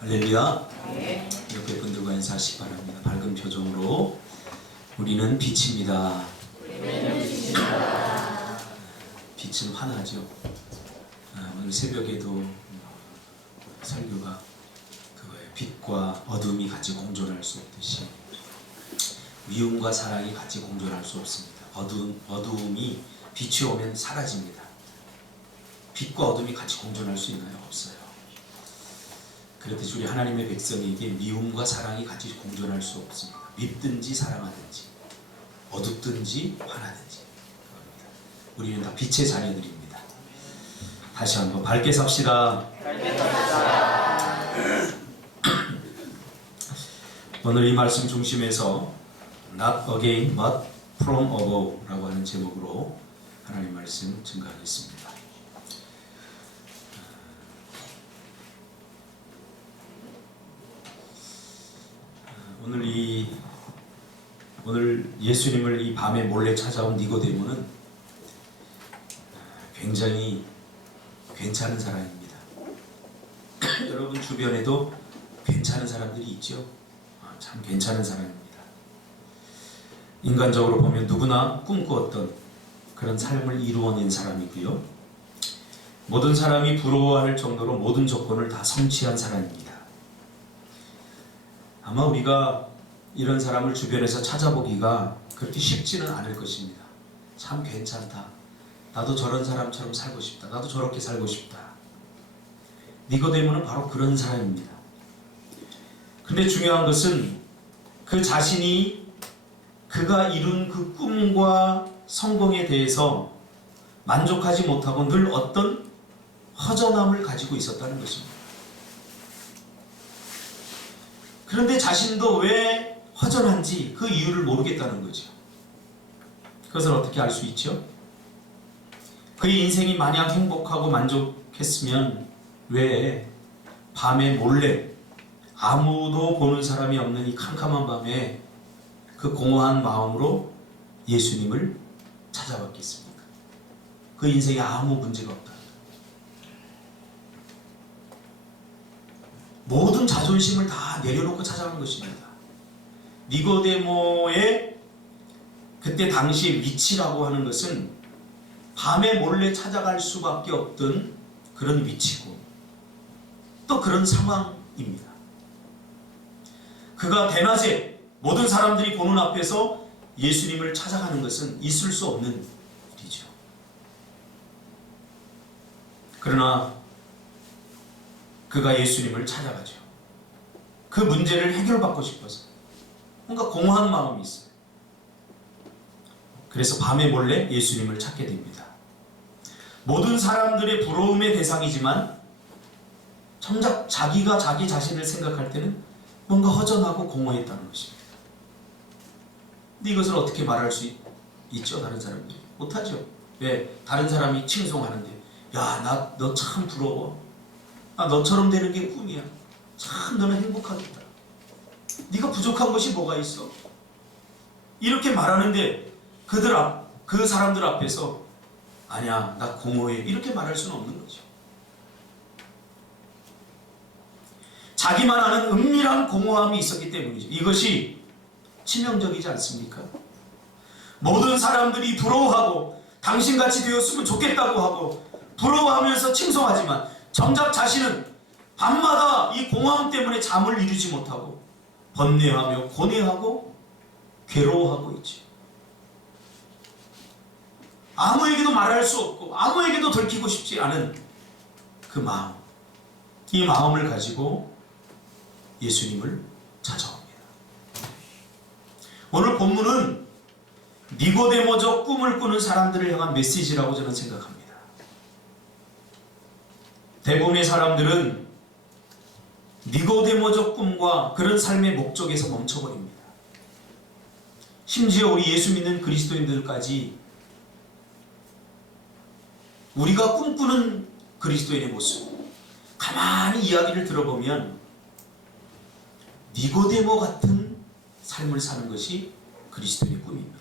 할렐루야. 네. 옆에 분들과 인사하시기 바랍니다. 밝은 표정으로. 우리는 빛입니다. 빛은 환하죠. 오늘 새벽에도 설교가 그거예요. 빛과 어둠이 같이 공존할 수 없듯이 미움과 사랑이 같이 공존할 수 없습니다. 어두움이 빛이 오면 사라집니다. 빛과 어둠이 같이 공존할 수 있나요? 없어요. 그렇듯이 우리 하나님의 백성에게 미움과 사랑이 같이 공존할 수 없습니다. 밉든지 사랑하든지 어둡든지 환하든지 우리는 다 빛의 자녀들입니다. 다시 한번 밝게 삽시다. 오늘 이 말씀 중심에서 Not again but from above 라고 하는 제목으로 하나님 말씀 증거하겠습니다. 오늘 예수님을 이 밤에 몰래 찾아온 니고데모는 굉장히 괜찮은 사람입니다. 여러분 주변에도 괜찮은 사람들이 있죠? 참 괜찮은 사람입니다. 인간적으로 보면 누구나 꿈꾸었던 그런 삶을 이루어낸 사람이고요. 모든 사람이 부러워할 정도로 모든 조건을 다 성취한 사람입니다. 아마 우리가 이런 사람을 주변에서 찾아보기가 그렇게 쉽지는 않을 것입니다. 참 괜찮다. 나도 저런 사람처럼 살고 싶다. 나도 저렇게 살고 싶다. 니고데모는 바로 그런 사람입니다. 근데 중요한 것은 그 자신이 그가 이룬 그 꿈과 성공에 대해서 만족하지 못하고 늘 어떤 허전함을 가지고 있었다는 것입니다. 그런데 자신도 왜 허전한지 그 이유를 모르겠다는 거죠. 그것을 어떻게 알 수 있죠? 그의 인생이 마냥 행복하고 만족했으면 왜 밤에 몰래 아무도 보는 사람이 없는 이 캄캄한 밤에 그 공허한 마음으로 예수님을 찾아봤겠습니까? 그 인생에 아무 문제가 없다. 모든 자존심을 다 내려놓고 찾아간 것입니다. 니고데모의 그때 당시 위치라고 하는 것은 밤에 몰래 찾아갈 수밖에 없던 그런 위치고 또 그런 상황입니다. 그가 대낮에 모든 사람들이 보는 앞에서 예수님을 찾아가는 것은 있을 수 없는 일이죠. 그러나 그가 예수님을 찾아가죠. 그 문제를 해결받고 싶어서 뭔가 공허한 마음이 있어요. 그래서 밤에 몰래 예수님을 찾게 됩니다. 모든 사람들의 부러움의 대상이지만 정작 자기가 자기 자신을 생각할 때는 뭔가 허전하고 공허했다는 것입니다. 근데 이것을 어떻게 말할 수 있죠? 다른 사람들이 못하죠. 왜? 다른 사람이 칭송하는데 야, 너 참 부러워. 너처럼 되는 게 꿈이야. 참 너는 행복하겠다. 네가 부족한 것이 뭐가 있어? 이렇게 말하는데 그 사람들 앞에서 아니야, 나 공허해. 이렇게 말할 수는 없는 거죠. 자기만 아는 은밀한 공허함이 있었기 때문이죠. 이것이 치명적이지 않습니까? 모든 사람들이 부러워하고 당신같이 되었으면 좋겠다고 하고 부러워하면서 칭송하지만 정작 자신은 밤마다 이 공허함 때문에 잠을 이루지 못하고 번뇌하며 고뇌하고 괴로워하고 있지. 아무에게도 말할 수 없고 아무에게도 들키고 싶지 않은 그 마음, 이 마음을 가지고 예수님을 찾아옵니다. 오늘 본문은 니고데모적 꿈을 꾸는 사람들을 향한 메시지라고 저는 생각합니다. 대부분의 사람들은 니고데모적 꿈과 그런 삶의 목적에서 멈춰버립니다. 심지어 우리 예수 믿는 그리스도인들까지 우리가 꿈꾸는 그리스도인의 모습, 가만히 이야기를 들어보면 니고데모 같은 삶을 사는 것이 그리스도인의 꿈입니다.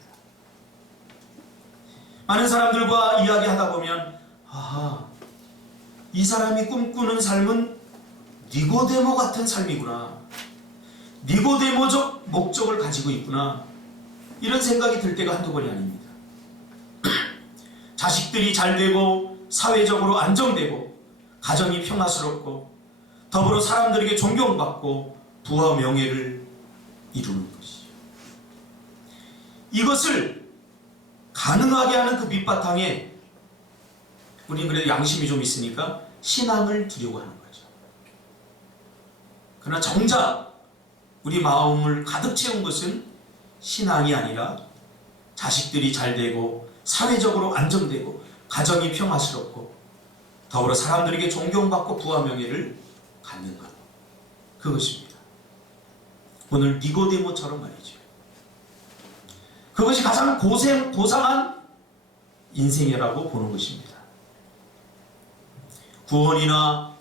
많은 사람들과 이야기하다 보면 이 사람이 꿈꾸는 삶은 니고데모 같은 삶이구나, 니고데모적 목적을 가지고 있구나, 이런 생각이 들 때가 한두 번이 아닙니다. 자식들이 잘되고 사회적으로 안정되고 가정이 평화스럽고 더불어 사람들에게 존경받고 부와 명예를 이루는 것이죠. 이것을 가능하게 하는 그 밑바탕에 우리는 그래도 양심이 좀 있으니까 신앙을 두려고 하는 거죠. 그러나 정작 우리 마음을 가득 채운 것은 신앙이 아니라 자식들이 잘되고 사회적으로 안정되고 가정이 평화스럽고 더불어 사람들에게 존경받고 부와 명예를 갖는 것, 그것입니다. 오늘 니고데모처럼 말이죠. 그것이 가장 고상한 인생이라고 보는 것입니다. 구원이나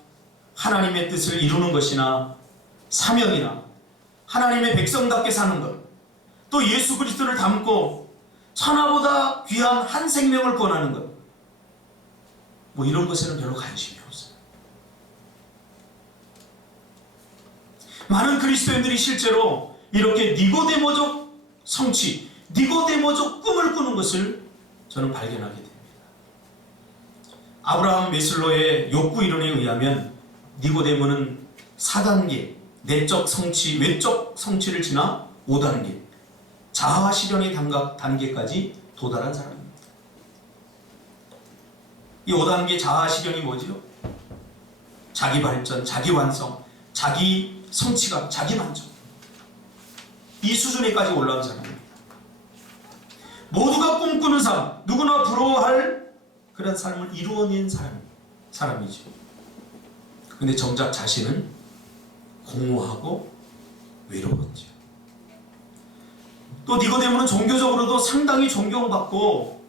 하나님의 뜻을 이루는 것이나 사명이나 하나님의 백성답게 사는 것, 또 예수 그리스도를 닮고 천하보다 귀한 한 생명을 권하는 것, 뭐 이런 것에는 별로 관심이 없어요. 많은 그리스도인들이 실제로 이렇게 니고데모적 성취, 니고데모적 꿈을 꾸는 것을 저는 발견하게 됩니다. 아브라함 메슬로의 욕구 이론에 의하면 니고데모는 4단계 내적 성취, 외적 성취를 지나 5단계 자아 실현의 단계까지 도달한 사람입니다. 이 5단계 자아 실현이 뭐지요? 자기 발전, 자기 완성, 자기 성취감, 자기 만족, 이 수준에까지 올라온 사람입니다. 모두가 꿈꾸는 삶, 누구나 부러워할 그런 삶을 이루어낸 사람이죠. 근데 정작 자신은 공허하고 외로웠죠. 또 니고데모는 종교적으로도 상당히 존경받고,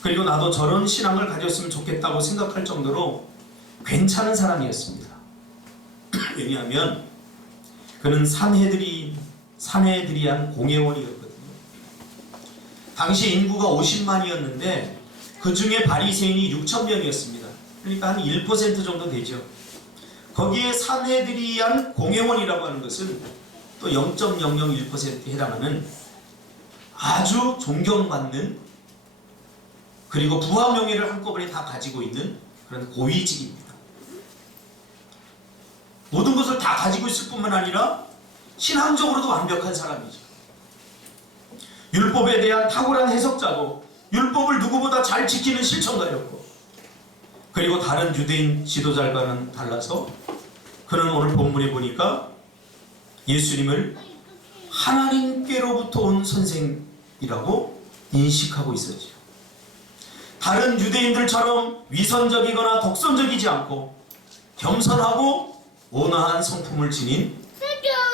그리고 나도 저런 신앙을 가졌으면 좋겠다고 생각할 정도로 괜찮은 사람이었습니다. 왜냐하면 그는 산헤드리안 공회원이었거든요. 당시 인구가 50만이었는데 그 중에 바리새인이 6,000명이었습니다. 그러니까 한 1% 정도 되죠. 거기에 산헤드리안 공회원이라고 하는 것은 또 0.001%에 해당하는 아주 존경받는, 그리고 부와 명예를 한꺼번에 다 가지고 있는 그런 고위직입니다. 모든 것을 다 가지고 있을 뿐만 아니라 신앙적으로도 완벽한 사람이죠. 율법에 대한 탁월한 해석자고 율법을 누구보다 잘 지키는 실천가였고, 그리고 다른 유대인 지도자들과는 달라서 그는 오늘 본문에 보니까 예수님을 하나님께로부터 온 선생이라고 인식하고 있었죠. 다른 유대인들처럼 위선적이거나 독선적이지 않고 겸손하고 온화한 성품을 지닌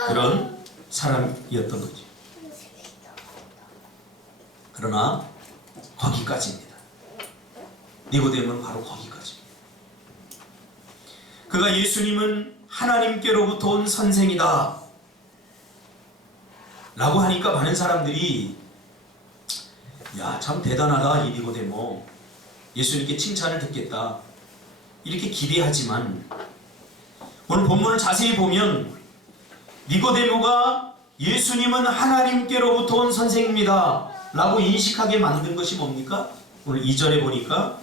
그런 사람이었던 거죠. 그러나 거기까지입니다. 니고데모는 바로 거기까지입니다. 그가 예수님은 하나님께로부터 온 선생이다 라고 하니까 많은 사람들이, 야, 참 대단하다 이 니고데모, 예수님께 칭찬을 듣겠다, 이렇게 기대하지만 오늘 본문을 자세히 보면 니고데모가 예수님은 하나님께로부터 온 선생입니다 라고 인식하게 만든 것이 뭡니까? 오늘 2절에 보니까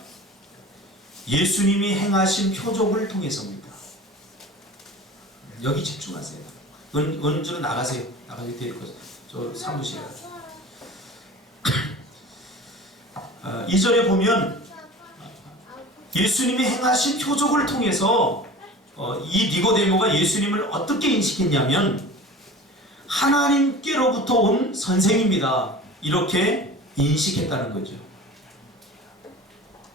예수님이 행하신 표적을 통해서입니다. 여기 집중하세요. 은주는 나가세요. 나가게 될 것. 저 사무실에. 2절에 보면 예수님이 행하신 표적을 통해서 이 니고데모가 예수님을 어떻게 인식했냐면 하나님께로부터 온 선생입니다, 이렇게 인식했다는 거죠.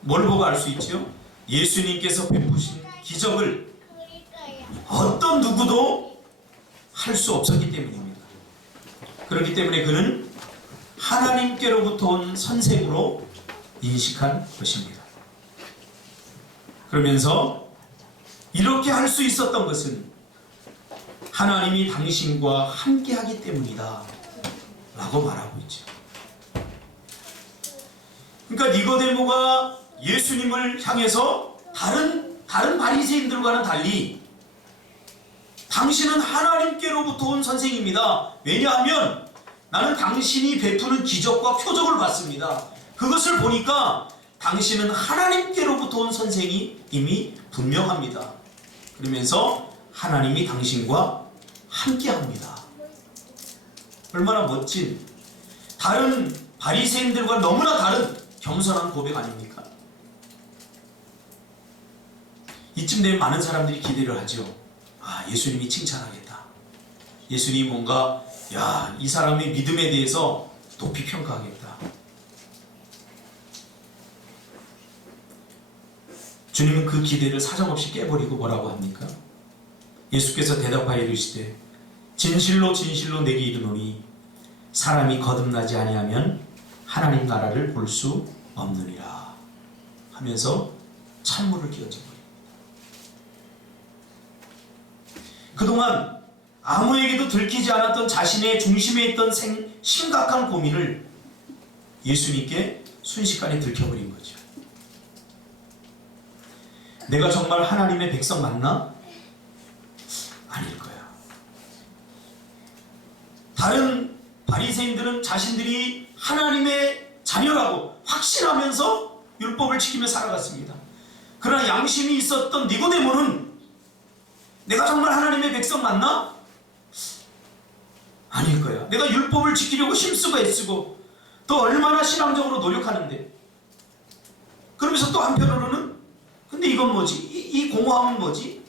뭘 보고 알 수 있죠? 예수님께서 베푸신 기적을 어떤 누구도 할 수 없었기 때문입니다. 그렇기 때문에 그는 하나님께로부터 온 선생으로 인식한 것입니다. 그러면서 이렇게 할 수 있었던 것은 하나님이 당신과 함께하기 때문이다 라고 말하고 있죠. 그러니까 니고데모가 예수님을 향해서 다른 바리새인들과는 달리 당신은 하나님께로부터 온 선생입니다. 왜냐하면 나는 당신이 베푸는 기적과 표적을 봤습니다. 그것을 보니까 당신은 하나님께로부터 온 선생이 이미 분명합니다. 그러면서 하나님이 당신과 함께합니다. 얼마나 멋진, 다른 바리새인들과 너무나 다른 겸손한 고백 아닙니까? 이쯤 되면 많은 사람들이 기대를 하죠. 예수님이 칭찬하겠다. 예수님이 뭔가 이 사람의 믿음에 대해서 높이 평가하겠다. 주님은 그 기대를 사정없이 깨버리고 뭐라고 합니까? 예수께서 대답하여 이르시되 진실로 진실로 내게 이르노니 사람이 거듭나지 아니하면 하나님 나라를 볼 수 없느니라 하면서 찬물을 끼얹어 버립니다. 그동안 아무에게도 들키지 않았던 자신의 중심에 있던 심각한 고민을 예수님께 순식간에 들켜버린 거죠. 내가 정말 하나님의 백성 맞나? 아닐 거야. 다른 바리새인들은 자신들이 하나님의 자녀라고 확신하면서 율법을 지키며 살아갔습니다. 그러나 양심이 있었던 니고데모는 내가 정말 하나님의 백성 맞나? 아닐 거야. 내가 율법을 지키려고 힘쓰고 애쓰고 또 얼마나 신앙적으로 노력하는데, 그러면서 또 한편으로는 근데 이건 뭐지? 이 공허함은 뭐지?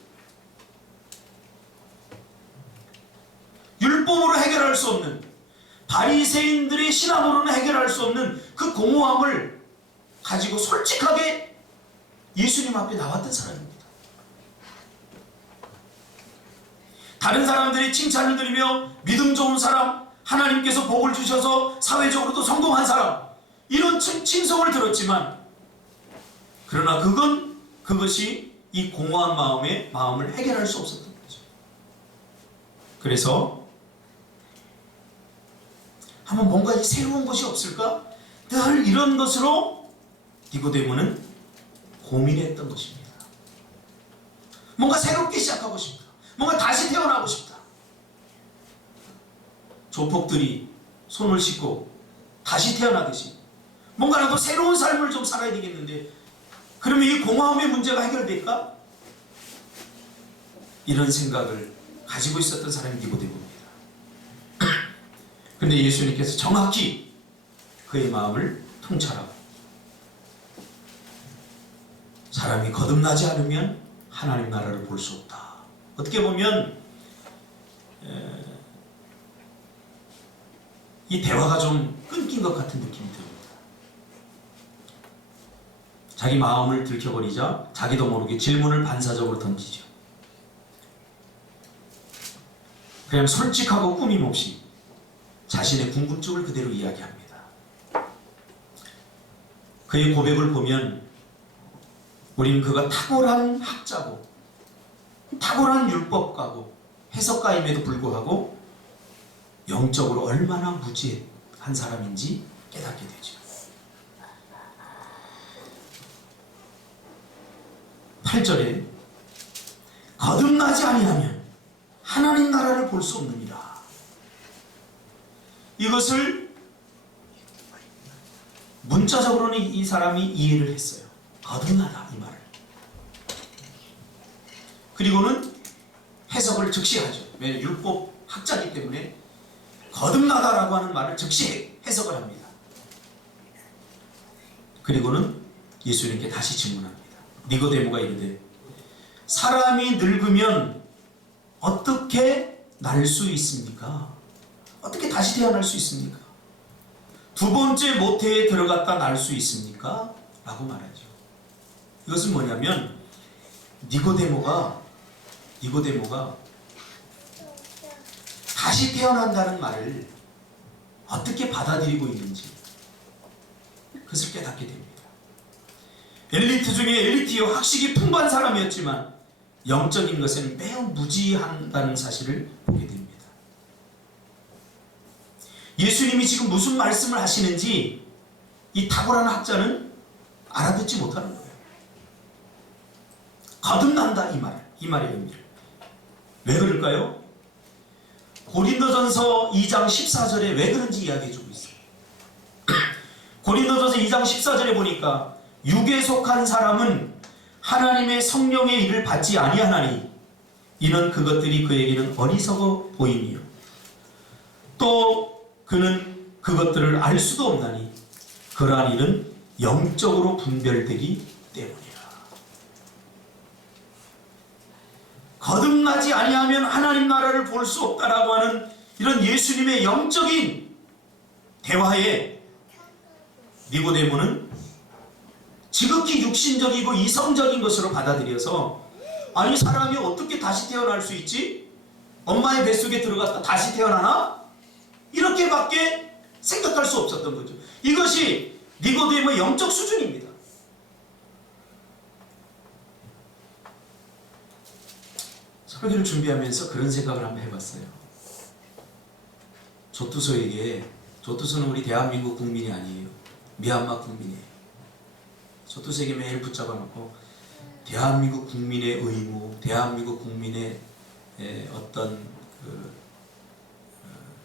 율법으로 해결할 수 없는, 바리새인들의 신앙으로는 해결할 수 없는 그 공허함을 가지고 솔직하게 예수님 앞에 나왔던 사람입니다. 다른 사람들이 칭찬을 드리며 믿음 좋은 사람, 하나님께서 복을 주셔서 사회적으로도 성공한 사람, 이런 칭송을 들었지만, 그러나 그것이 이 공허한 마음을 해결할 수 없었던 거죠. 그래서 한번 뭔가 새로운 것이 없을까? 늘 이런 것으로 니고데모는 고민했던 것입니다. 뭔가 새롭게 시작하고 싶다. 뭔가 다시 태어나고 싶다. 조폭들이 손을 씻고 다시 태어나듯이 뭔가 나도 새로운 삶을 좀 살아야 되겠는데, 그러면 이 공허함의 문제가 해결될까? 이런 생각을 가지고 있었던 사람이 니고데모입니다. 그런데 예수님께서 정확히 그의 마음을 통찰하고, 사람이 거듭나지 않으면 하나님 나라를 볼 수 없다. 어떻게 보면 이 대화가 좀 끊긴 것 같은 느낌이 듭니다. 자기 마음을 들켜버리자 자기도 모르게 질문을 반사적으로 던지죠. 그냥 솔직하고 꾸밈없이 자신의 궁금증을 그대로 이야기합니다. 그의 고백을 보면 우리는 그가 탁월한 학자고 탁월한 율법가고 해석가임에도 불구하고 영적으로 얼마나 무지한 사람인지 깨닫게 되죠. 8절에 거듭나지 아니하면 하나님 나라를 볼 수 없느니라. 이것을 문자적으로는 이 사람이 이해를 했어요. 거듭나다, 이 말을. 그리고는 해석을 즉시 하죠. 왜? 율법 학자이기 때문에 거듭나다라고 하는 말을 즉시 해석을 합니다. 그리고는 예수님께 다시 질문합니다. 니고데모가 이르되 사람이 늙으면 어떻게 날 수 있습니까? 어떻게 다시 태어날 수 있습니까? 두 번째 모태에 들어갔다 날 수 있습니까? 라고 말하죠. 이것은 뭐냐면 니고데모가 다시 태어난다는 말을 어떻게 받아들이고 있는지 그것을 깨닫게 됩니다. 엘리트 중에 엘리트요, 학식이 풍부한 사람이었지만 영적인 것에는 매우 무지한다는 사실을 보게 됩니다. 예수님이 지금 무슨 말씀을 하시는지 이 탁월한 학자는 알아듣지 못하는 거예요. 거듭난다, 이 말의 의미를. 왜 그럴까요? 고린도전서 2장 14절에 왜 그런지 이야기해주고 있어요. 고린도전서 2장 14절에 보니까 육에 속한 사람은 하나님의 성령의 일을 받지 아니하나니 이는 그것들이 그에게는 어리석어 보임이요 또 그는 그것들을 알 수도 없나니 그러한 일은 영적으로 분별되기 때문이라. 거듭나지 아니하면 하나님 나라를 볼 수 없다라고 하는 이런 예수님의 영적인 대화에 니고데모는 지극히 육신적이고 이성적인 것으로 받아들여서 아니 사람이 어떻게 다시 태어날 수 있지? 엄마의 뱃속에 들어갔다 다시 태어나나? 이렇게밖에 생각할 수 없었던 거죠. 이것이 니고데모의 영적 수준입니다. 설교를 준비하면서 그런 생각을 한번 해봤어요. 조투소에게, 조투소는 우리 대한민국 국민이 아니에요. 미얀마 국민이에요. 조투소에게 매일 붙잡아 놓고 대한민국 국민의 의무, 대한민국 국민의 어떤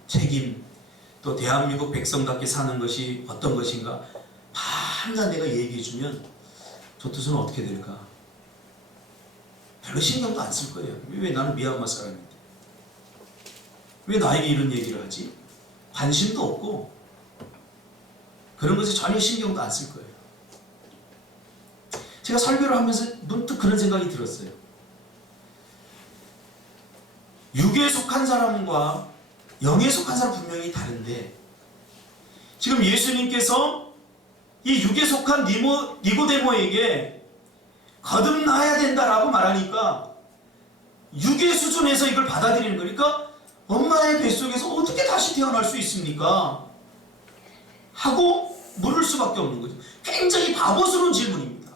책임, 또 대한민국 백성답게 사는 것이 어떤 것인가 밤낮 내가 얘기해주면 조투소는 어떻게 될까? 별로 신경도 안 쓸 거예요. 왜 나는 미얀마 사람인데? 왜 나에게 이런 얘기를 하지? 관심도 없고 그런 것에 전혀 신경도 안 쓸 거예요. 제가 설교를 하면서 문득 그런 생각이 들었어요. 육에 속한 사람과 영에 속한 사람 분명히 다른데 지금 예수님께서 이 육에 속한 니고데모에게 거듭나야 된다라고 말하니까 육의 수준에서 이걸 받아들이는 거니까 엄마의 뱃속에서 어떻게 다시 태어날 수 있습니까? 하고 물을 수밖에 없는 거죠. 굉장히 바보스러운 질문입니다.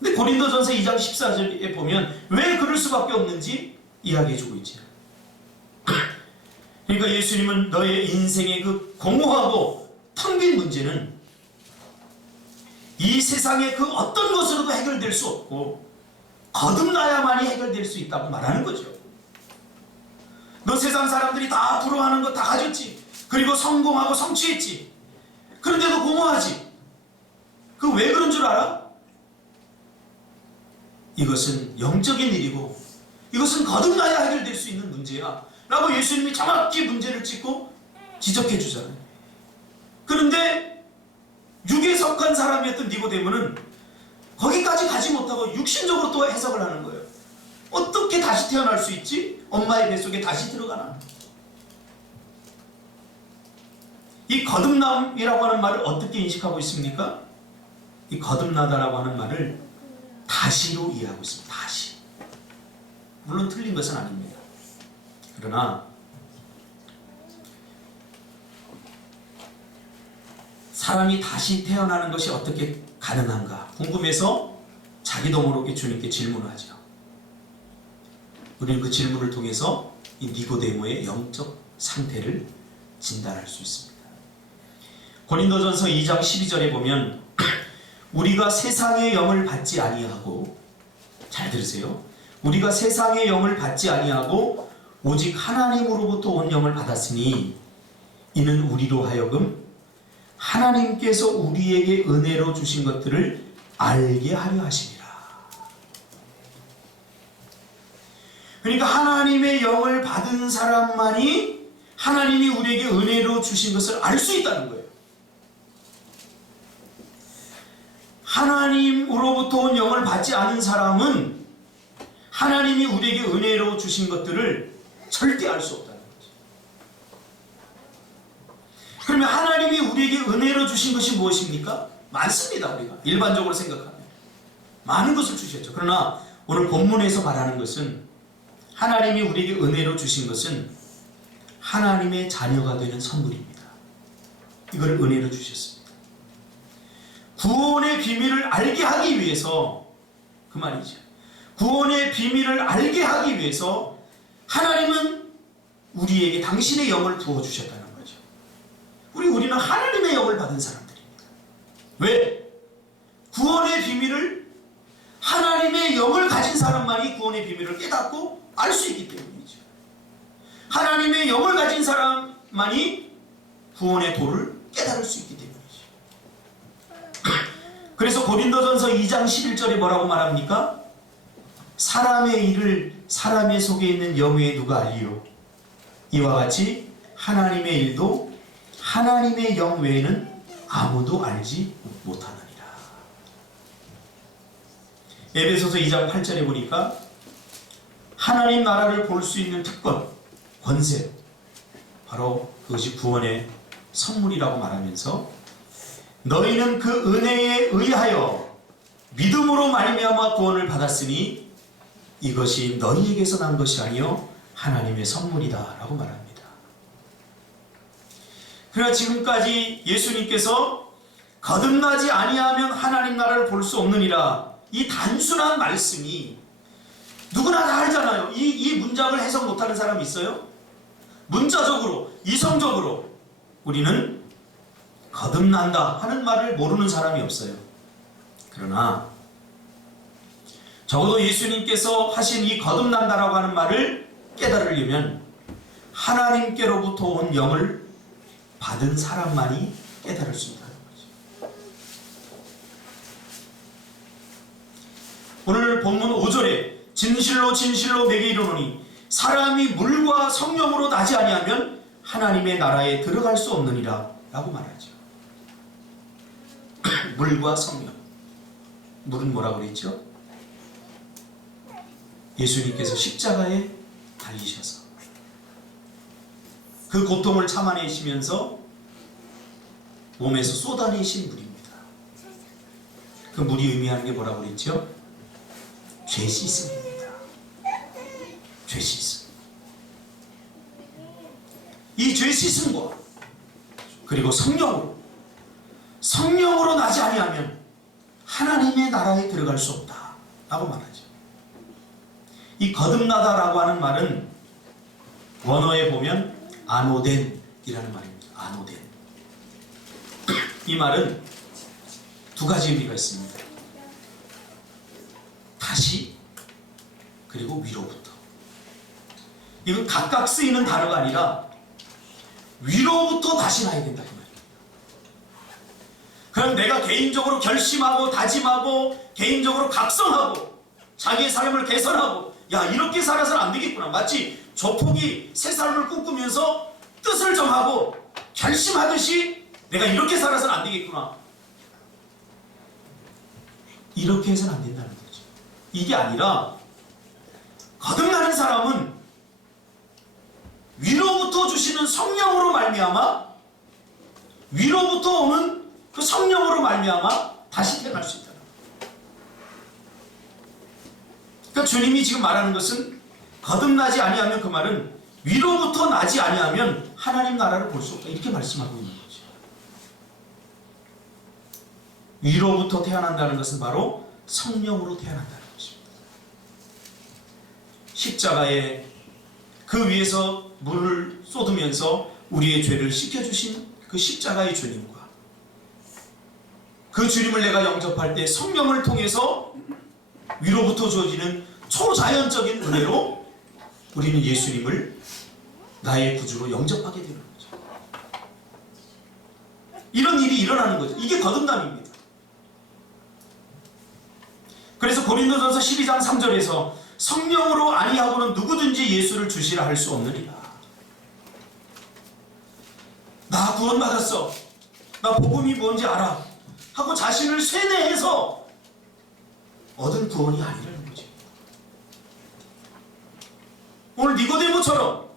근데 고린도전서 2장 14절에 보면 왜 그럴 수밖에 없는지 이야기해주고 있죠. 그러니까 예수님은 너의 인생의 그 공허하고 텅 빈 문제는 이 세상의 그 어떤 것으로도 해결될 수 없고 거듭나야만이 해결될 수 있다고 말하는 거죠. 너 세상 사람들이 다 부러워하는 거 다 가졌지. 그리고 성공하고 성취했지. 그런데도 공허하지. 그 왜 그런 줄 알아? 이것은 영적인 일이고 이것은 거듭나야 해결될 수 있는 문제야 라고 예수님이 정확히 문제를 짚고 지적해 주잖아요. 그런데 육에 속한 사람이었던 니고데모는 거기까지 가지 못하고 육신적으로 또 해석을 하는 거예요. 어떻게 다시 태어날 수 있지? 엄마의 뱃속에 다시 들어가나? 이 거듭남이라고 하는 말을 어떻게 인식하고 있습니까? 이 거듭나다라고 하는 말을 다시로 이해하고 있습니다. 다시. 물론 틀린 것은 아닙니다. 그러나 사람이 다시 태어나는 것이 어떻게 가능한가 궁금해서 자기도 모르게 주님께 질문을 하죠. 우리는 그 질문을 통해서 이 니고데모의 영적 상태를 진단할 수 있습니다. 고린도전서 2장 12절에 보면 우리가 세상의 영을 받지 아니하고, 잘 들으세요, 우리가 세상의 영을 받지 아니하고 오직 하나님으로부터 온 영을 받았으니 이는 우리로 하여금 하나님께서 우리에게 은혜로 주신 것들을 알게 하려 하심이라. 그러니까 하나님의 영을 받은 사람만이 하나님이 우리에게 은혜로 주신 것을 알 수 있다는 거예요. 하나님으로부터 온 영을 받지 않은 사람은 하나님이 우리에게 은혜로 주신 것들을 절대 알 수 없다는 거죠. 그러면 하나님이 우리에게 은혜로 주신 것이 무엇입니까? 많습니다. 우리가 일반적으로 생각하면 많은 것을 주셨죠. 그러나 오늘 본문에서 말하는 것은 하나님이 우리에게 은혜로 주신 것은 하나님의 자녀가 되는 선물입니다. 이걸 은혜로 주셨습니다. 구원의 비밀을 알게 하기 위해서, 그 말이죠. 구원의 비밀을 알게 하기 위해서 하나님은 우리에게 당신의 영을 부어주셨다는 거죠. 우리는 하나님의 영을 받은 사람들입니다. 왜? 구원의 비밀을 하나님의 영을 가진 사람만이 구원의 비밀을 깨닫고 알 수 있기 때문이죠. 하나님의 영을 가진 사람만이 구원의 도를 깨달을 수 있기 때문이죠. 그래서 고린도전서 2장 11절에 뭐라고 말합니까? 사람의 일을 사람의 속에 있는 영 외에 누가 알리요? 이와 같이 하나님의 일도 하나님의 영 외에는 아무도 알지 못하느니라. 에베소서 2장 8절에 보니까 하나님 나라를 볼 수 있는 특권, 권세, 바로 그것이 구원의 선물이라고 말하면서 너희는 그 은혜에 의하여 믿음으로 말미암아 구원을 받았으니 이것이 너희에게서 난 것이 아니요 하나님의 선물이다 라고 말합니다. 그러나 지금까지 예수님께서 거듭나지 아니하면 하나님 나라를 볼 수 없느니라, 이 단순한 말씀이 누구나 다 알잖아요. 이 문장을 해석 못하는 사람이 있어요? 문자적으로, 이성적으로 우리는 거듭난다 하는 말을 모르는 사람이 없어요. 그러나 적어도 예수님께서 하신 이 거듭난다라고 하는 말을 깨달으려면 하나님께로부터 온 영을 받은 사람만이 깨달을 수 있다는 거죠. 오늘 본문 5절에 진실로 진실로 내게 이르노니 사람이 물과 성령으로 나지 아니하면 하나님의 나라에 들어갈 수 없느니라 라고 말하죠. 물과 성령. 물은 뭐라고 그랬죠? 예수님께서 십자가에 달리셔서 그 고통을 참아내시면서 몸에서 쏟아내신 물입니다. 그 물이 의미하는 게 뭐라고 그랬죠? 죄 씻음입니다. 죄 씻음. 이 죄 씻음과 그리고 성령으로 나지 아니하면 하나님의 나라에 들어갈 수 없다 라고 말하죠. 이 거듭나다라고 하는 말은 원어에 보면 아노덴이라는 말입니다. 아노덴. 이 말은 두 가지 의미가 있습니다. 다시 그리고 위로부터. 이건 각각 쓰이는 단어가 아니라 위로부터 다시 나야 된다 이 말입니다. 그럼 내가 개인적으로 결심하고 다짐하고 개인적으로 각성하고 자기의 삶을 개선하고 야 이렇게 살아서는 안 되겠구나. 마치 조폭이 새 삶을 꿈꾸면서 뜻을 정하고 결심하듯이 내가 이렇게 살아서는 안 되겠구나. 이렇게 해서는 안 된다는 거죠. 이게 아니라 거듭나는 사람은 위로부터 주시는 성령으로 말미암아 위로부터 오는 그 성령으로 말미암아 다시 태어날 수 있다. 그러니까 주님이 지금 말하는 것은 거듭나지 아니하면 그 말은 위로부터 나지 아니하면 하나님 나라를 볼 수 없다 이렇게 말씀하고 있는 거죠. 위로부터 태어난다는 것은 바로 성령으로 태어난다는 것입니다. 십자가에 그 위에서 물을 쏟으면서 우리의 죄를 씻겨주신 그 십자가의 주님과 그 주님을 내가 영접할 때 성령을 통해서 위로부터 주어지는 초자연적인 은혜로 우리는 예수님을 나의 구주로 영접하게 되는 거죠. 이런 일이 일어나는 거죠. 이게 거듭남입니다. 그래서 고린도전서 12장 3절에서 성령으로 아니하고는 누구든지 예수를 주시라 할 수 없느니라. 나 구원받았어. 나 복음이 뭔지 알아. 하고 자신을 쇠뇌해서 얻은 구원이 아니라는 거죠. 오늘 니고데모처럼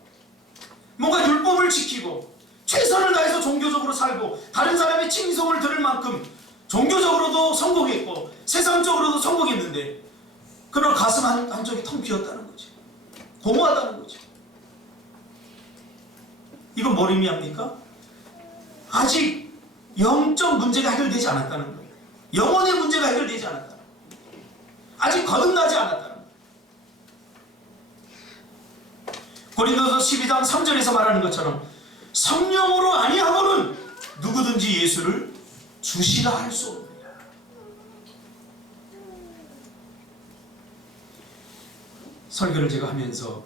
뭔가 율법을 지키고 최선을 다해서 종교적으로 살고 다른 사람의 칭송을 들을 만큼 종교적으로도 성공했고 세상적으로도 성공했는데 그러나 가슴 한쪽이 텅 비었다는 거죠. 공허하다는 거죠. 이건 뭘 의미합니까? 아직 영적 문제가 해결되지 않았다는 거예요. 영혼의 문제가 해결되지 않았다는 거예요. 아직 거듭나지 않았다는 거예요. 고린도서 12장 3절에서 말하는 것처럼 성령으로 아니하고는 누구든지 예수를 주시라 할 수 없느니라. 설교를 제가 하면서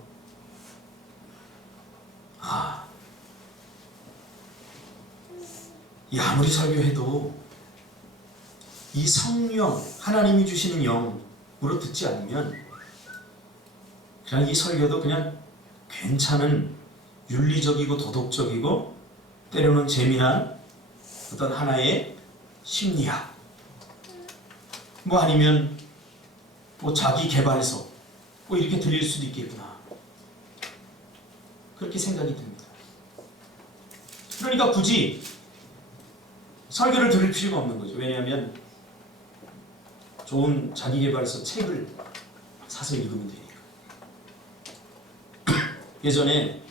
이 아무리 설교해도 이 성령, 하나님이 주시는 영으로 듣지 않으면 그냥 이 설교도 그냥 괜찮은 윤리적이고 도덕적이고 때로는 재미난 어떤 하나의 심리학, 뭐 아니면 뭐 자기 개발서 뭐 이렇게 들릴 수도 있겠구나, 그렇게 생각이 듭니다. 그러니까 굳이 설교를 들을 필요가 없는 거죠. 왜냐하면 좋은 자기개발서 책을 사서 읽으면 되니까. 예전에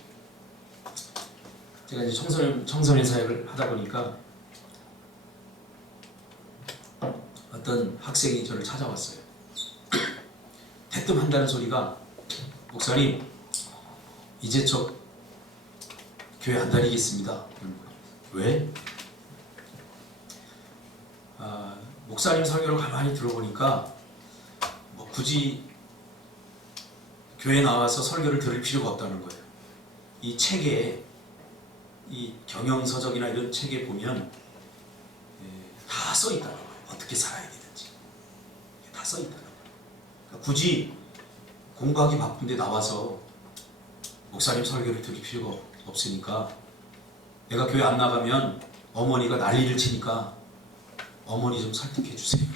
제가 이제 청소년 사역을 하다 보니까 어떤 학생이 저를 찾아왔어요. 대뜸 한다는 소리가, 목사님 이제 저 교회 안 다니겠습니다. 왜? 목사님 설교를 가만히 들어보니까 뭐 굳이 교회 나와서 설교를 들을 필요가 없다는 거예요. 이 책에, 이 경영서적이나 이런 책에 보면 다 써있다는 거예요. 어떻게 살아야 되는지 다 써있다는 거예요. 그러니까 굳이 공부하기 바쁜데 나와서 목사님 설교를 들을 필요가 없으니까 내가 교회 안 나가면 어머니가 난리를 치니까 어머니 좀 설득해 주세요.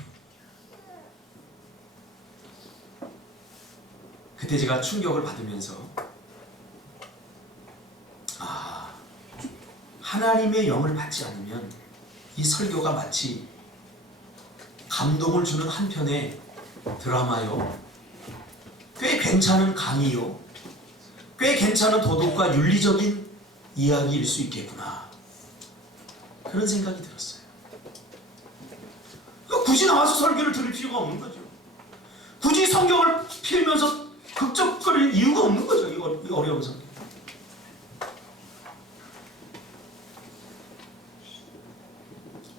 그때 제가 충격을 받으면서 하나님의 영을 받지 않으면 이 설교가 마치 감동을 주는 한 편의 드라마요, 꽤 괜찮은 강의요, 꽤 괜찮은 도덕과 윤리적인 이야기일 수 있겠구나, 그런 생각이 들었어요. 굳이 나와서 설교를 들을 필요가 없는 거죠. 굳이 성경을 펴면서 극적거릴 이유가 없는 거죠. 이 어려운 성경.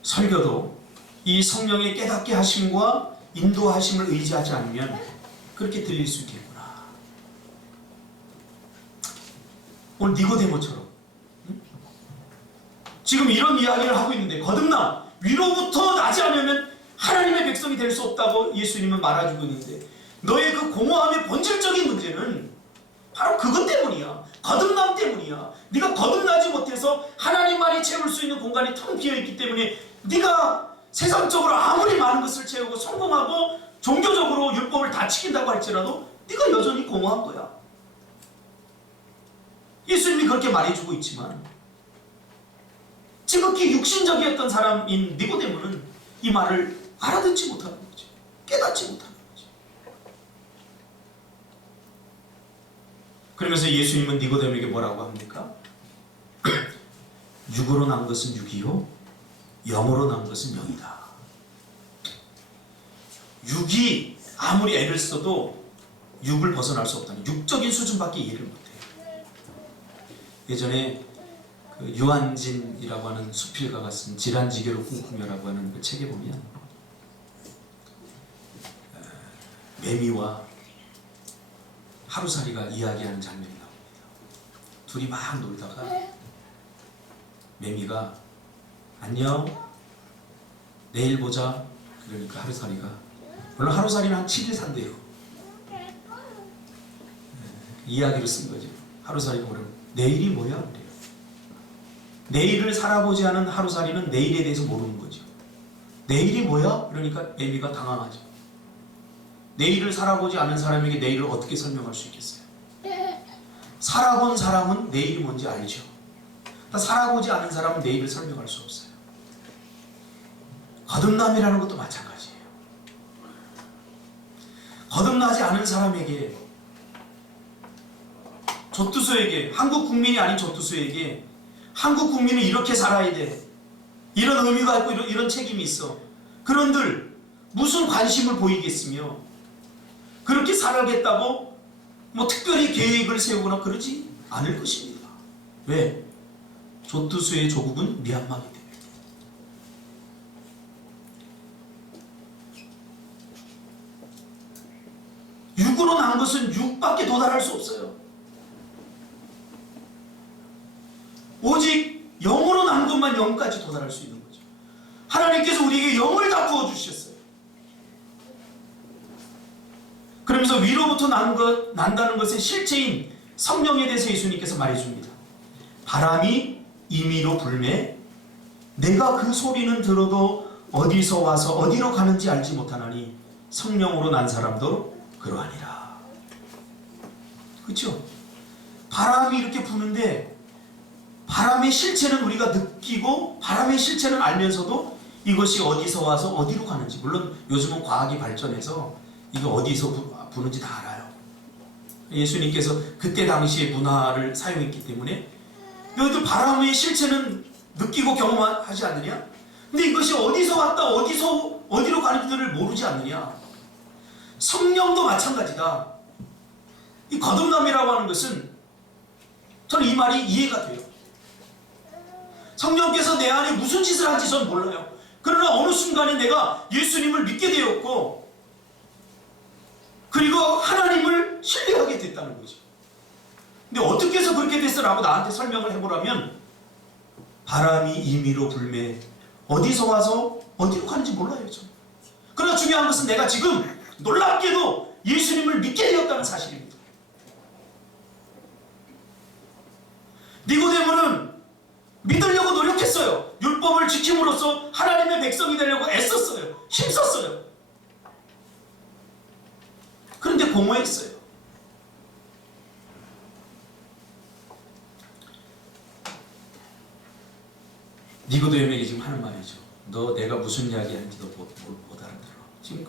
설교도 이 성령의 깨닫게 하심과 인도하심을 의지하지 않으면 그렇게 들릴 수 있겠구나. 오늘 니고데모처럼 지금 이런 이야기를 하고 있는데, 거듭남, 위로부터 나지 않으면 하나님의 백성이 될 수 없다고 예수님은 말해주고 있는데, 너의 그 공허함의 본질적인 문제는 바로 그것 때문이야. 거듭남 때문이야. 네가 거듭나지 못해서 하나님만이 채울 수 있는 공간이 텅 비어있기 때문에 네가 세상적으로 아무리 많은 것을 채우고 성공하고 종교적으로 율법을 다 지킨다고 할지라도 네가 여전히 공허한 거야. 예수님이 그렇게 말해주고 있지만 지극히 육신적이었던 사람인 니고데모는 이 말을 알아듣지 못하는 거지. 깨닫지 못하는 거지. 그러면서 예수님은 니고데모에게 뭐라고 합니까? 육으로 난 것은 육이요, 영으로 난 것은 영이다. 육이 아무리 애를 써도 육을 벗어날 수 없다는, 육적인 수준밖에 이해를 못해요. 예전에 그 유한진이라고 하는 수필가가 쓴 질환지교로 꿈꾸며라고 하는 그 책에 보면 매미와 하루살이가 이야기하는 장면이 나옵니다. 둘이 막 놀다가 매미가 안녕, 내일 보자. 그러니까 하루살이가, 물론 하루살이는 한 7일 산대요. 이야기를 쓴 거죠. 하루살이가 뭐라고? 내일이 뭐야? 그래요. 내일을 살아보지 않은 하루살이는 내일에 대해서 모르는 거죠. 내일이 뭐야? 그러니까 매미가 당황하죠. 내일을 살아보지 않은 사람에게 내일을 어떻게 설명할 수 있겠어요? 살아본 사람은 내일이 뭔지 알죠. 살아보지 않은 사람은 내일을 설명할 수 없어요. 거듭남이라는 것도 마찬가지예요. 거듭나지 않은 사람에게, 조투수에게, 한국 국민이 아닌 조투수에게 한국 국민은 이렇게 살아야 돼, 이런 의미가 있고 이런 책임이 있어, 그런들 무슨 관심을 보이겠으며 그렇게 살아야겠다고 뭐 특별히 계획을 세우거나 그러지 않을 것입니다. 왜? 조투수의 조국은 미얀마이기 때문에. 육으로 난 것은 육밖에 도달할 수 없어요. 오직 영으로 난 것만 영까지 도달할 수 있는 거죠. 하나님께서 우리에게 영을 다 부어주셨어요. 그러면서 위로부터 난다는 것의 실체인 성령에 대해서 예수님께서 말해줍니다. 바람이 임의로 불매 내가 그 소리는 들어도 어디서 와서 어디로 가는지 알지 못하나니 성령으로 난 사람도 그러하니라. 그렇죠? 바람이 이렇게 부는데 바람의 실체는 우리가 느끼고 바람의 실체는 알면서도 이것이 어디서 와서 어디로 가는지, 물론 요즘은 과학이 발전해서 이거 어디서 부는지 다 알아요. 예수님께서 그때 당시의 문화를 사용했기 때문에 너희들 바람의 실체는 느끼고 경험하지 않느냐? 근데 이것이 어디서 왔다 어디로 가는지를 모르지 않느냐? 성령도 마찬가지다. 이 거듭남이라고 하는 것은 저는 이 말이 이해가 돼요. 성령께서 내 안에 무슨 짓을 한지 전 몰라요. 그러나 어느 순간에 내가 예수님을 믿게 되었고 그리고 하나님을 신뢰하게 됐다는 거죠. 근데 어떻게 해서 그렇게 됐어? 라고 나한테 설명을 해보라면 바람이 임의로 불매 어디서 와서 어디로 가는지 몰라요. 저는. 그러나 중요한 것은 내가 지금 놀랍게도 예수님을 믿게 되었다는 사실입니다. 니고데모는 믿으려고 노력했어요. 율법을 지킴으로써 하나님의 백성이 되려고 애썼어요. 힘썼어요. 그런데 공허했어요. 니고데모에게 지금 하는 말이죠. 너 내가 무슨 이야기 하는지 너 못 알아들어. 지금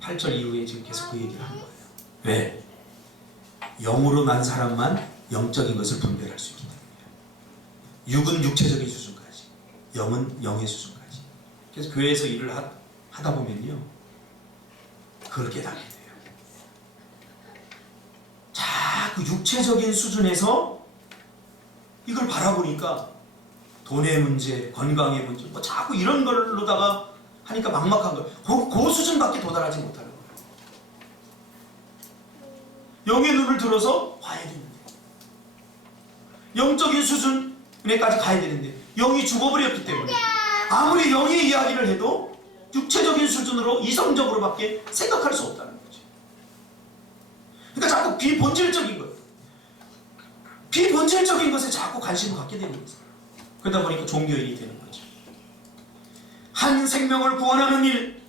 8절 이후에 지금 계속 그 얘기를 하는 거예요. 왜? 영으로 난 사람만 영적인 것을 분별할 수 있기 때문이에요. 육은 육체적인 수준까지, 영은 영의 수준까지. 그래서 교회에서 일을 하다 보면요, 그걸 깨닫게 돼요. 자꾸 육체적인 수준에서 이걸 바라보니까 돈의 문제, 건강의 문제, 뭐 자꾸 이런 걸로다가 하니까 막막한 거예요. 그 수준밖에 도달하지 못하는 거예요. 영의 눈을 들어서 봐야 되는데, 영적인 수준에까지 가야 되는데 영이 죽어버렸기 때문에 아무리 영의 이야기를 해도 육체적인 수준으로 이성적으로밖에 생각할 수 없다는 거죠. 그러니까 자꾸 비본질적인 것, 비본질적인 것에 자꾸 관심을 갖게 되는 거죠. 그러다 보니까 종교인이 되는 거죠. 한 생명을 구원하는 일,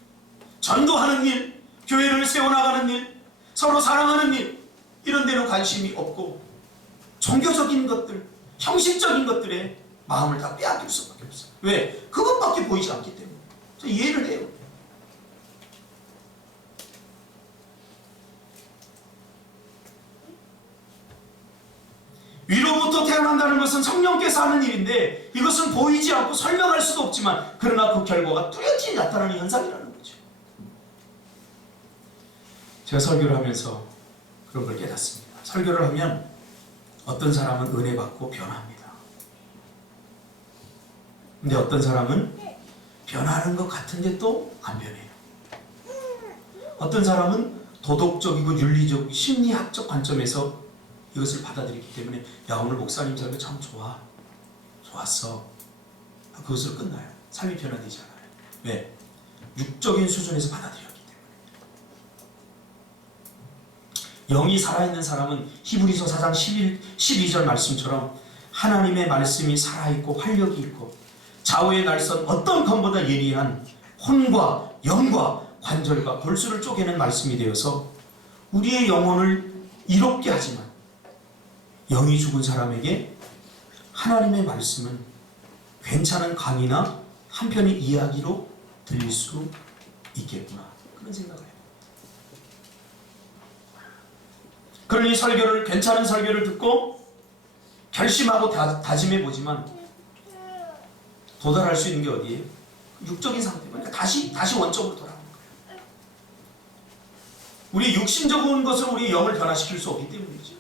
전도하는 일, 교회를 세워나가는 일, 서로 사랑하는 일, 이런 데는 관심이 없고 종교적인 것들, 형식적인 것들에 마음을 다 빼앗길 수밖에 없어요. 왜? 그것밖에 보이지 않기 때문에. 저 이해를 해요. 위로부터 태어난다는 것은 성령께서 하는 일인데 이것은 보이지 않고 설명할 수도 없지만 그러나 그 결과가 뚜렷이 나타나는 현상이라는 거죠. 제가 설교를 하면서 그런 걸 깨닫습니다. 설교를 하면 어떤 사람은 은혜 받고 변합니다. 근데 어떤 사람은 변하는 것 같은데 또 안 변해요. 어떤 사람은 도덕적이고 윤리적, 심리학적 관점에서 이것을 받아들이기 때문에 야, 오늘 목사님 설교 참 좋았어. 그것으로 끝나요. 삶이 변화되지 않아요. 왜? 육적인 수준에서 받아들였기 때문에. 영이 살아있는 사람은 히브리서 4장 12절 말씀처럼 하나님의 말씀이 살아있고 활력이 있고 좌우의 날선 어떤 검보다 예리한 혼과 영과 관절과 골수를 쪼개는 말씀이 되어서 우리의 영혼을 이롭게 하지만 영이 죽은 사람에게 하나님의 말씀은 괜찮은 강의나 한편의 이야기로 들릴 수 있겠구나, 그런 생각을 해요. 그러니 설교를, 괜찮은 설교를 듣고 결심하고 다짐해보지만 도달할 수 있는 게 어디예요? 육적인 상태. 그러니까 다시 원점으로 돌아가는 거예요. 우리 육신적인 것으로 우리 영을 변화시킬 수 없기 때문이죠.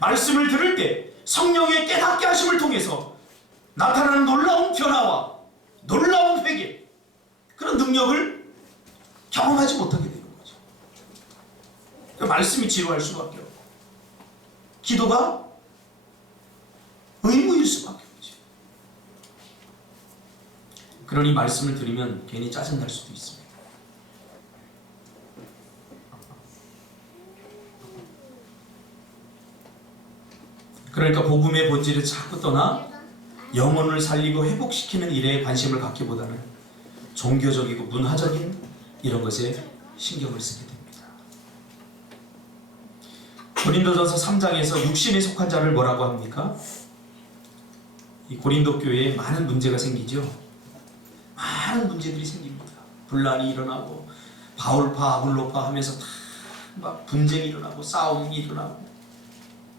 말씀을 들을 때 성령의 깨닫게 하심을 통해서 나타나는 놀라운 변화와 놀라운 회개, 그런 능력을 경험하지 못하게 돼요. 말씀이 지루할 수밖에 없고 기도가 의무일 수밖에 없죠. 그러니 말씀을 들으면 괜히 짜증날 수도 있습니다. 그러니까 복음의 본질을 자꾸 떠나 영혼을 살리고 회복시키는 일에 관심을 갖기보다는 종교적이고 문화적인 이런 것에 신경을 쓰게 됩니다. 고린도전서 3장에서 육신에 속한 자를 뭐라고 합니까? 이 고린도 교회에 많은 문제가 생기죠. 많은 문제들이 생깁니다. 분란이 일어나고 바울파 아볼로파 하면서 다 막 분쟁이 일어나고 싸움이 일어나고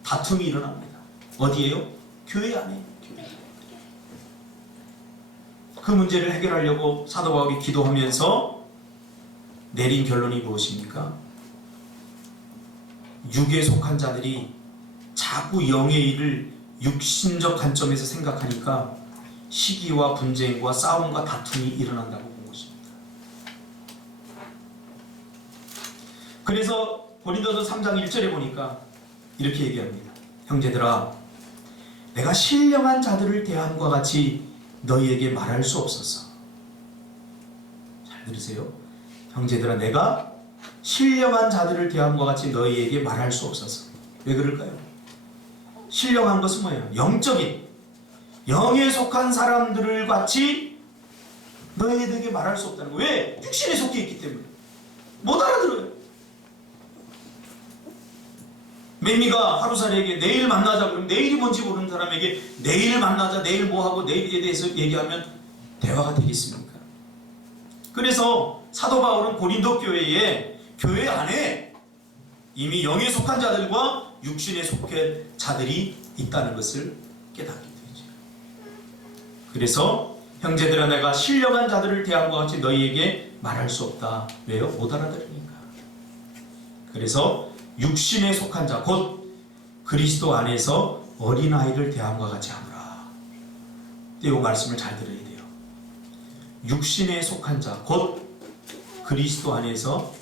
다툼이 일어납니다. 어디에요? 교회 안에. 그 문제를 해결하려고 사도 바울이 기도하면서 내린 결론이 무엇입니까? 육에 속한 자들이 자꾸 영의 일을 육신적 관점에서 생각하니까 시기와 분쟁과 싸움과 다툼이 일어난다고 본 것입니다. 그래서 고린도서 3장 1절에 보니까 이렇게 얘기합니다. 형제들아, 내가 신령한 자들을 대함과 같이 너희에게 말할 수 없어서. 잘 들으세요. 형제들아, 내가 신령한 자들을 대함과 같이 너희에게 말할 수 없어서. 왜 그럴까요? 신령한 것은 뭐예요? 영적인, 영에 속한 사람들을 같이 너희에게 말할 수 없다는 거예요. 왜? 육신에 속해 있기 때문에. 못 알아들어요. 매미가 하루살이에게 내일 만나자 그러면 내일이 뭔지 모르는 사람에게 내일 만나자, 내일 뭐하고 내일에 대해서 얘기하면 대화가 되겠습니까? 그래서 사도 바울은 고린도 교회 안에 이미 영에 속한 자들과 육신에 속한 자들이 있다는 것을 깨닫게 되죠. 그래서 형제들아, 내가 신령한 자들을 대함과 같이 너희에게 말할 수 없다. 왜요? 못 알아들으니까. 그래서 육신에 속한 자, 곧 그리스도 안에서 어린아이를 대함과 같이 하노라. 이 말씀을 잘 들어야 돼요. 육신에 속한 자, 곧 그리스도 안에서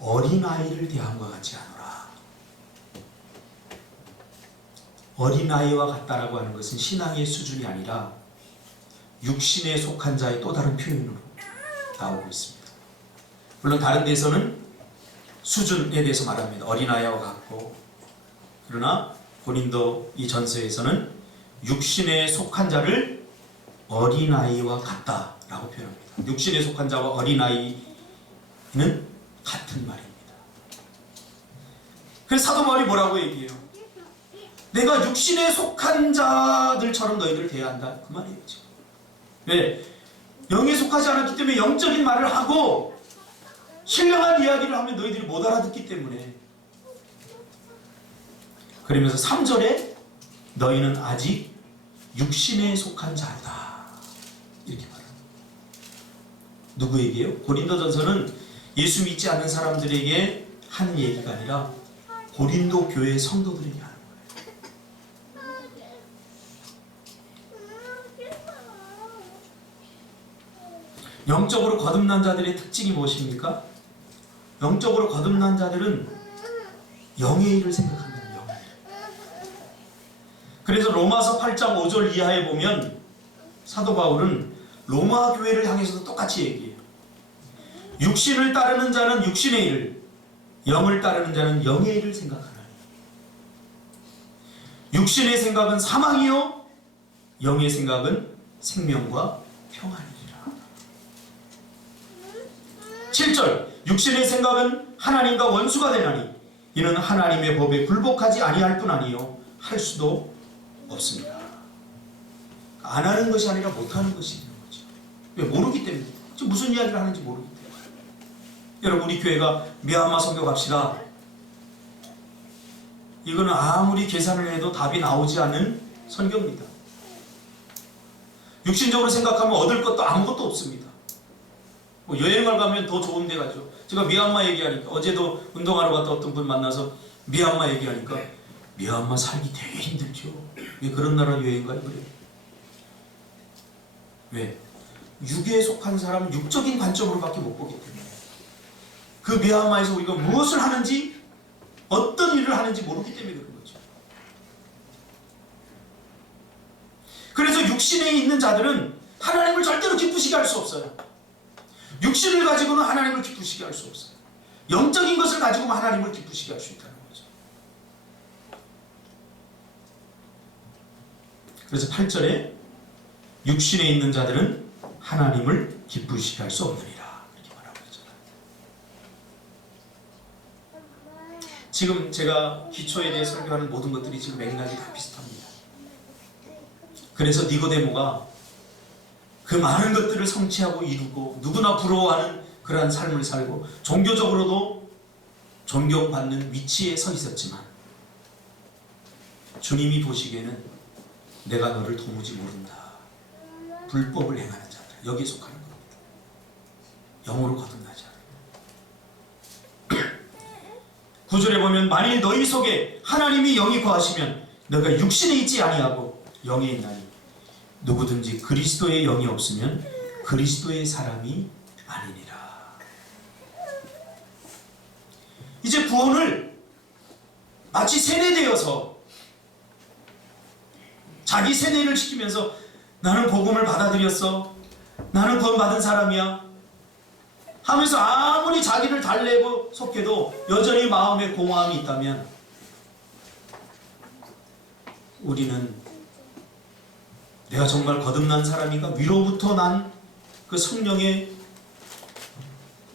어린아이를 대함과 같이 하노라. 어린아이와 같다라고 하는 것은 신앙의 수준이 아니라 육신에 속한 자의 또 다른 표현으로 나오고 있습니다. 물론 다른 데서는 수준에 대해서 말합니다. 어린아이와 같고. 그러나 고린도 이 전서에서는 육신에 속한 자를 어린아이와 같다라고 표현합니다. 육신에 속한 자와 어린아이는 같은 말입니다. 그래서 사도 바울이 뭐라고 얘기해요? 내가 육신에 속한 자들처럼 너희들을 대한다. 그 말이에요. 지금. 왜? 영에 속하지 않았기 때문에 영적인 말을 하고 신령한 이야기를 하면 너희들이 못 알아듣기 때문에. 그러면서 3절에 너희는 아직 육신에 속한 자다. 이렇게 말합니다. 누구에게요? 고린도전서는 예수 믿지 않는 사람들에게 하는 얘기가 아니라 고린도 교회 성도들에게 하는 거예요. 영적으로 거듭난 자들의 특징이 무엇입니까? 영적으로 거듭난 자들은 영의 일을 생각합니다. 영의 일. 그래서 로마서 8장 5절 이하에 보면 사도 바울은 로마 교회를 향해서도 똑같이 얘기해요. 육신을 따르는 자는 육신의 일을, 영을 따르는 자는 영의 일을 생각하나니. 육신의 생각은 사망이요, 영의 생각은 생명과 평안이니라. 7절 육신의 생각은 하나님과 원수가 되나니 이는 하나님의 법에 굴복하지 아니할 뿐 아니요 할 수도 없습니다. 안 하는 것이 아니라 못하는 것이 있는 거죠. 왜? 모르기 때문에. 지금 무슨 이야기를 하는지 모르기 때문에. 여러분, 우리 교회가 미얀마 선교 갑시다. 이거는 아무리 계산을 해도 답이 나오지 않는 선교입니다. 육신적으로 생각하면 얻을 것도 아무것도 없습니다. 뭐 여행을 가면 더 좋은 데 가죠. 제가 미얀마 얘기하니까, 어제도 운동하러 갔다 어떤 분 만나서 미얀마 얘기하니까 미얀마 살기 되게 힘들죠. 왜 그런 나라 여행 가요? 그래요. 왜? 육에 속한 사람은 육적인 관점으로밖에 못 보기 때문에. 그 미얀마에서 우리가 무엇을 하는지 어떤 일을 하는지 모르기 때문에 그런 거죠. 그래서 육신에 있는 자들은 하나님을 절대로 기쁘시게 할 수 없어요. 육신을 가지고는 하나님을 기쁘시게 할 수 없어요. 영적인 것을 가지고만 하나님을 기쁘시게 할 수 있다는 거죠. 그래서 8절에 육신에 있는 자들은 하나님을 기쁘시게 할 수 없느니라 이렇게 말하고 있잖아요. 지금 제가 기초에 대해 설교하는 모든 것들이 지금 맥락이 다 비슷합니다. 그래서 니고데모가 그 많은 것들을 성취하고 이루고 누구나 부러워하는 그러한 삶을 살고 종교적으로도 존경받는 위치에 서 있었지만 주님이 보시기에는 내가 너를 도무지 모른다. 불법을 행하는 자들, 여기에 속하는 겁니다. 영으로 거듭나지 않아요. 9절에 보면 만일 너희 속에 하나님이 영이 거하시면 너가 육신에 있지 아니하고 영에 있나니 누구든지 그리스도의 영이 없으면 그리스도의 사람이 아니니라. 이제 구원을 마치 세뇌되어서 자기 세뇌를 시키면서 나는 복음을 받아들였어, 나는 구원받은 사람이야 하면서 아무리 자기를 달래고 속해도 여전히 마음에 공허함이 있다면 우리는 내가 정말 거듭난 사람인가? 위로부터 난 그 성령의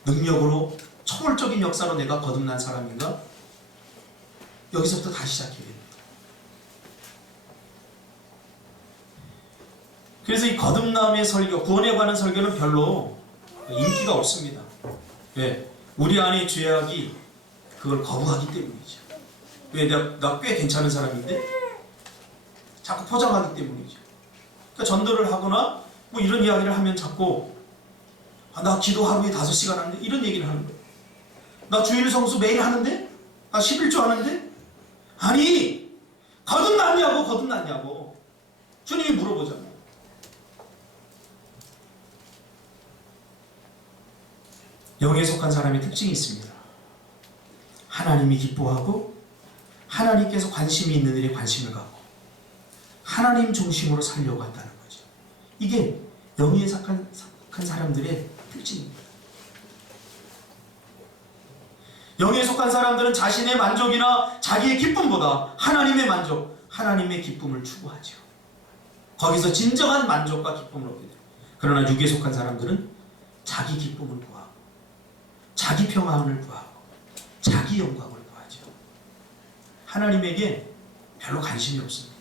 능력으로 초월적인 역사로 내가 거듭난 사람인가? 여기서부터 다시 시작해야 됩니다. 그래서 이 거듭남의 설교, 구원에 관한 설교는 별로 인기가 없습니다. 왜? 우리 안에 죄악이 그걸 거부하기 때문이죠. 왜? 나 꽤 괜찮은 사람인데? 자꾸 포장하기 때문이죠. 그러니까 전도를 하거나 뭐 이런 이야기를 하면 자꾸 나 기도 하루에 5시간 하는데 이런 얘기를 하는 거예요. 나 주일 성수 매일 하는데? 나 11조 하는데? 아니 거듭났냐고 주님이 물어보잖아요. 영에 속한 사람의 특징이 있습니다. 하나님이 기뻐하고 하나님께서 관심이 있는 일에 관심을 갖고 하나님 중심으로 살려고 한다는 거죠. 이게 영에 속한 사람들의 특징입니다. 영에 속한 사람들은 자신의 만족이나 자기의 기쁨보다 하나님의 만족, 하나님의 기쁨을 추구하죠. 거기서 진정한 만족과 기쁨을 얻게 돼요. 그러나 육에 속한 사람들은 자기 기쁨을 구하고 자기 평안을 구하고 자기 영광을 구하죠. 하나님에게 별로 관심이 없습니다.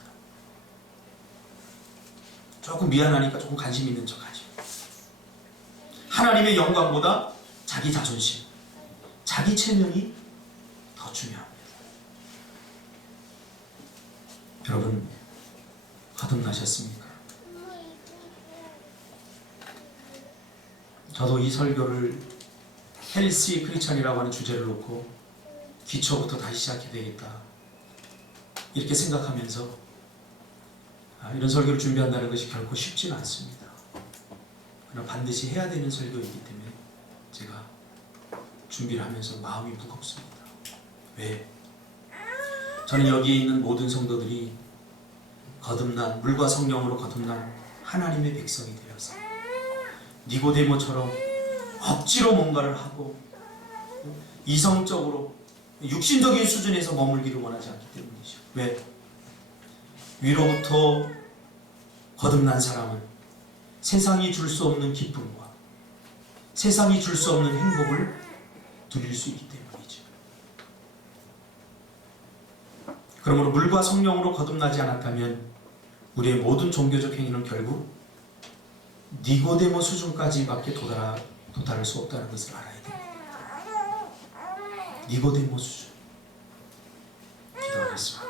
조금 미안하니까 조금 관심 있는 척하죠. 하나님의 영광보다 자기 자존심, 자기 체면이 더 중요합니다. 여러분 거듭나셨습니까? 저도 이 설교를 헬시 크리스천이라고 하는 주제를 놓고 기초부터 다시 시작해야 되겠다 이렇게 생각하면서 이런 설교를 준비한다는 것이 결코 쉽지는 않습니다. 그러나 반드시 해야 되는 설교이기 때문에 제가 준비를 하면서 마음이 무겁습니다. 왜? 저는 여기에 있는 모든 성도들이 거듭난, 물과 성령으로 거듭난 하나님의 백성이 되어서 니고데모처럼 억지로 뭔가를 하고 이성적으로 육신적인 수준에서 머물기를 원하지 않기 때문이죠. 왜? 위로부터 거듭난 사람은 세상이 줄 수 없는 기쁨과 세상이 줄 수 없는 행복을 누릴 수 있기 때문이죠. 그러므로 물과 성령으로 거듭나지 않았다면 우리의 모든 종교적 행위는 결국 니고데모 수준까지밖에 도달할 수 없다는 것을 알아야 됩니다. 니고데모 수준. 기도하겠습니다.